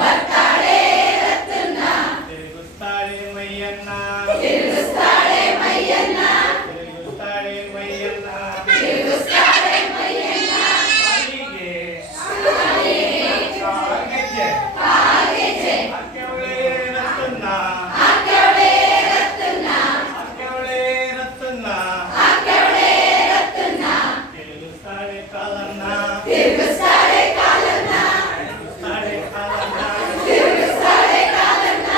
ಬರ್ತಾಳೆ ರತ್ತನ್ನ ತಿರುಗಿಸ್ತಾಳೆ ಮೈಯನ್ನ ತಿರುಗಿಸ್ತಾಳೆ ಮೈಯನ್ನ ಕಾಲಿಗೆ ಹಾಕ್ಯವಳೆ ರತ್ತನ್ನ ತಿರುಗಿಸ್ತಾಳೆ ಕಾಲನ್ನ ತಿರುಗಿಸ್ತಾಳೆ ಕಾಲನ್ನ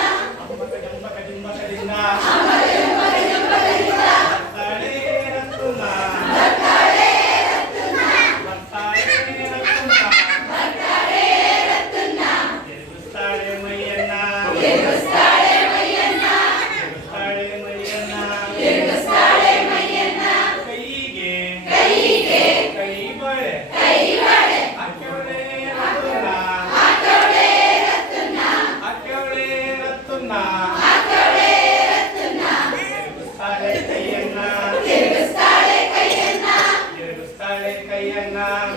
ಅಂಬಕ ಜಂಬಕ ಜಿಂಬಕದಿಂದ ಬರ್ತಾಳೆ ರತ್ತನ್ನ ತಿರುಗಿಸ್ತಾಳೆ ಮೈಯನ್ನ ಕೈಗೆ ಕೈ ಬಳೆ ಹಾಕ್ಯವಳೆ ರತ್ತನ್ನ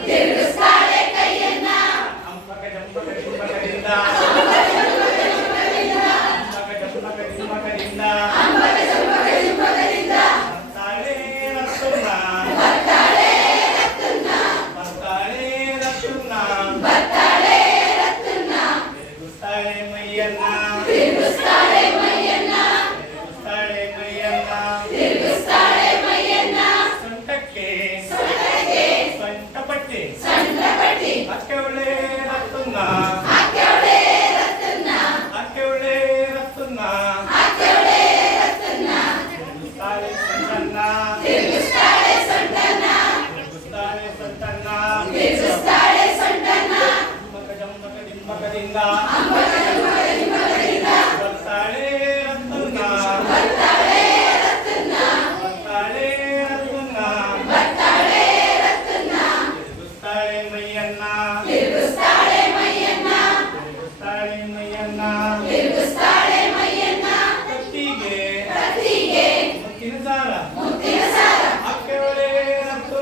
ತಿರುಗಿಸ್ತಾಳೆ ಕೈಯನ್ನ ಅಂಬಕ ಜಂಬಕ ಜಿಂಬಕದಿಂದ ಬರ್ತಾಳೆ ರತ್ತನ್ನ ತಿರುಗಿಸ್ತಾಳೆ ಮೈಯನ್ನ ಸೊಂಟಕ್ಕೆ ಸೊಂಟಪಟ್ಟಿ ಹಾಕ್ಯವಳೆ ರತ್ತನ್ನ ತಿರುಗಿಸ್ತಾಳೆ ಸೊಂಟನ್ನ ಜಂಬಕ ಜಿಂಬಕದಿಂದ ಬರ್ತಾಳೆ ರತ್ತನ್ನ ತಿರುಗಿಸ್ತಾಳೆ ಮೈಯನ್ನ ಕತ್ತಿಗೆ ಮುತ್ತಿನ ಸಾರ ಹಾಕ್ಯವಳೆ ರತ್ತನ್ನ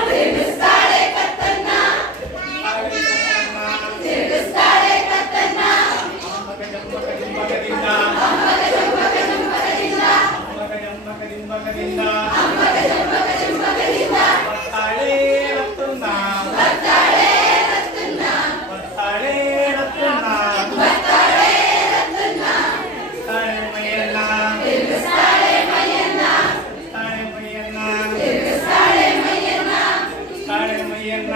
ತಿರುಗಿಸ್ತಾಳೆ ಕತ್ತನ್ನ ಅಂಬಕ ಜಂಬಕ ಜಿಂಬಕದಿಂದ ಬರ್ತಾಳೆ ರತ್ತನ್ನ ಮೈಯನ್ನ